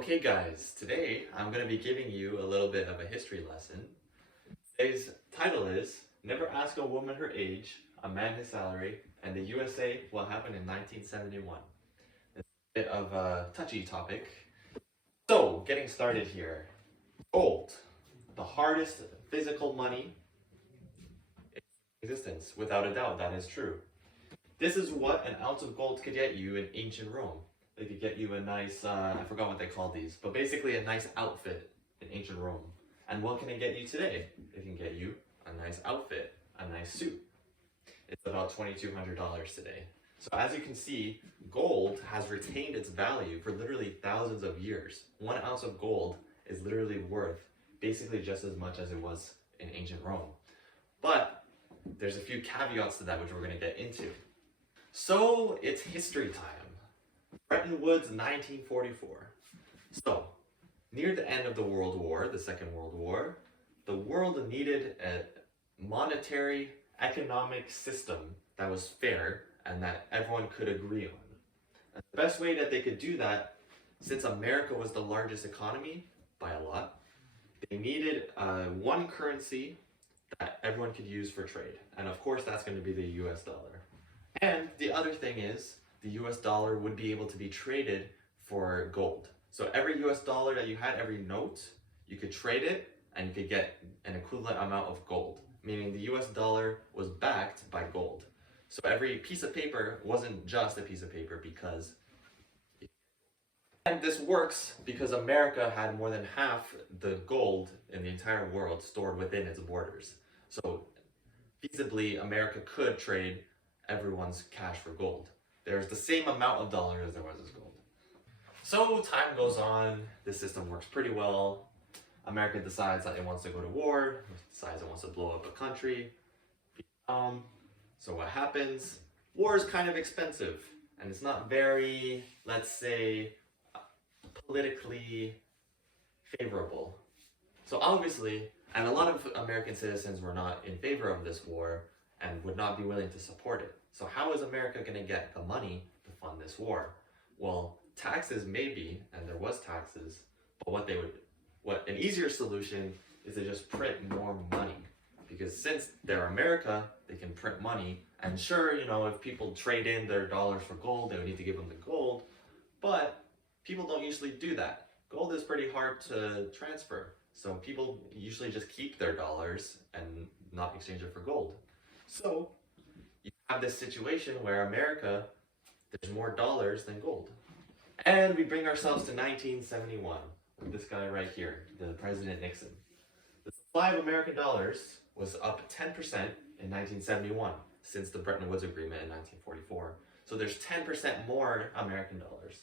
Okay guys, today I'm going to be giving you a little bit of a history lesson. Today's title is Never Ask a Woman Her Age, a Man His Salary, and the USA What Happened in 1971. It's a bit of a touchy topic. So, getting started here. Gold, the hardest physical money in existence. Without a doubt, that is true. This is what an ounce of gold could get you in ancient Rome. They could get you a nice, I forgot what they called these, but basically a nice outfit in ancient Rome. And what can it get you today? It can get you a nice outfit, a nice suit. It's about $2,200 today. So as you can see, gold has retained its value for literally thousands of years. 1 ounce of gold is literally worth basically just as much as it was in ancient Rome. But there's a few caveats to that which we're going to get into. So it's history time. Bretton Woods, 1944. So, near the end of the World War, the Second World War, the world needed a monetary, economic system that was fair and that everyone could agree on. And the best way that they could do that, since America was the largest economy by a lot, they needed one currency that everyone could use for trade. And of course, that's going to be the US dollar. And the other thing is, the US dollar would be able to be traded for gold. So every US dollar that you had, every note, you could trade it and you could get an equivalent amount of gold, meaning the US dollar was backed by gold. So every piece of paper wasn't just a piece of paper because... And this works because America had more than half the gold in the entire world stored within its borders. So feasibly, America could trade everyone's cash for gold. There's the same amount of dollars as there was as gold. So time goes on, the system works pretty well. America decides that it wants to go to war, decides it wants to blow up a country. So what happens? War is kind of expensive, and it's not very, let's say, politically favorable. So obviously, and a lot of American citizens were not in favor of this war and would not be willing to support it. So how is America going to get the money to fund this war? Well, taxes maybe, and there was taxes, but what an easier solution is to just print more money. Because since they're America, they can print money. And sure, if people trade in their dollars for gold, they would need to give them the gold. But people don't usually do that. Gold is pretty hard to transfer. So people usually just keep their dollars and not exchange it for gold. So you have this situation where America, there's more dollars than gold. And we bring ourselves to 1971, with this guy right here, the President Nixon. The supply of American dollars was up 10% in 1971, since the Bretton Woods Agreement in 1944. So there's 10% more American dollars.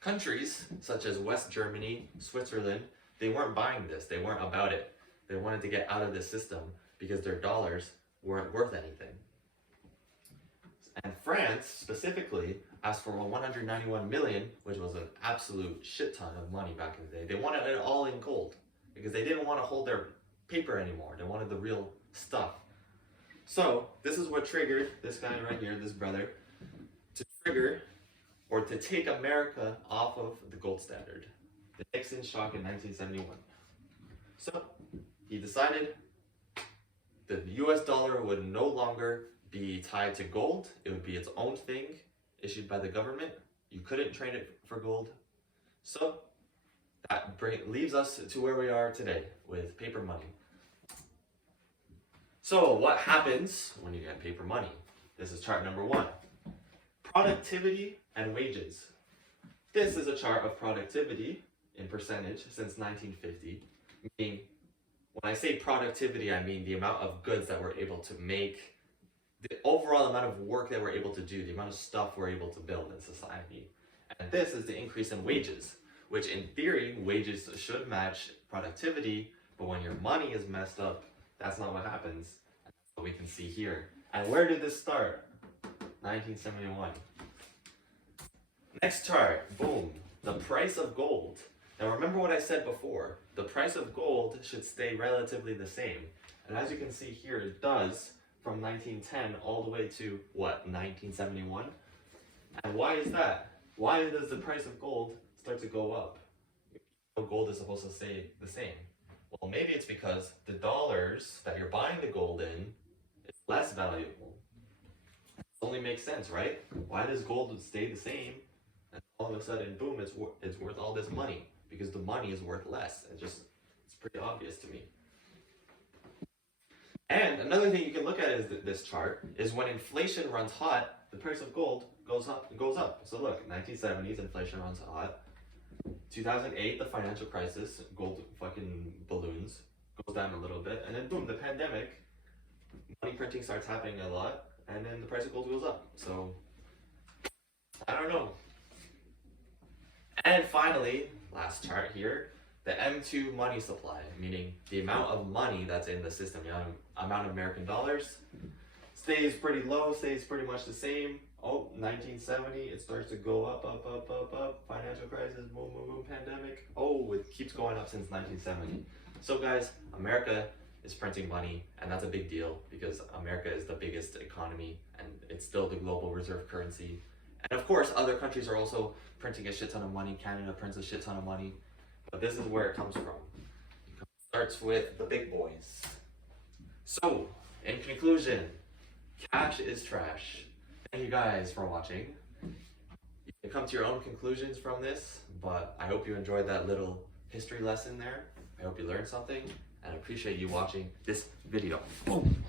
Countries such as West Germany, Switzerland, they weren't buying this, they weren't about it. They wanted to get out of this system because their dollars weren't worth anything. And France, specifically, asked for 191 million, which was an absolute shit ton of money back in the day. They wanted it all in gold, because they didn't want to hold their paper anymore. They wanted the real stuff. So, this is what triggered this guy right here, this brother, to trigger, or to take America off of the gold standard. The Nixon shock in 1971. So, he decided the US dollar would no longer be tied to gold. It would be its own thing issued by the government. You couldn't trade it for gold. So that leaves us to where we are today with paper money. So what happens when you get paper money? This is chart number 1. Productivity and wages. This is a chart of productivity in percentage since 1950, meaning when I say productivity, I mean the amount of goods that we're able to make, the overall amount of work that we're able to do, the amount of stuff we're able to build in society. And this is the increase in wages, which in theory, wages should match productivity, but when your money is messed up, that's not what happens. And that's what we can see here. And where did this start? 1971. Next chart, boom, the price of gold. Now remember what I said before, the price of gold should stay relatively the same. And as you can see here, it does from 1910 all the way to, what, 1971? And why is that? why does the price of gold start to go up? Gold is supposed to stay the same. Well, maybe it's because the dollars that you're buying the gold in is less valuable. It only makes sense, right? Why does gold stay the same and all of a sudden, boom, it's worth all this money? Because the money is worth less. It's pretty obvious to me. And another thing you can look at is this chart is when inflation runs hot, the price of gold goes up. So look, 1970s inflation runs hot. 2008, the financial crisis, gold fucking balloons, goes down a little bit, and then boom, the pandemic, money printing starts happening a lot, and then the price of gold goes up. So, I don't know. And finally, last chart here, the M2 money supply, meaning the amount of money that's in the system, the amount of American dollars, stays pretty low, stays pretty much the same. Oh, 1970, it starts to go up, financial crisis, boom, boom, boom, pandemic. Oh, it keeps going up since 1970. So guys, America is printing money, and that's a big deal because America is the biggest economy and it's still the global reserve currency. And of course, other countries are also printing a shit ton of money. Canada prints a shit ton of money, but this is where it comes from. It starts with the big boys. So, in conclusion, cash is trash. Thank you guys for watching. You can come to your own conclusions from this, but I hope you enjoyed that little history lesson there. I hope you learned something, and I appreciate you watching this video. Boom!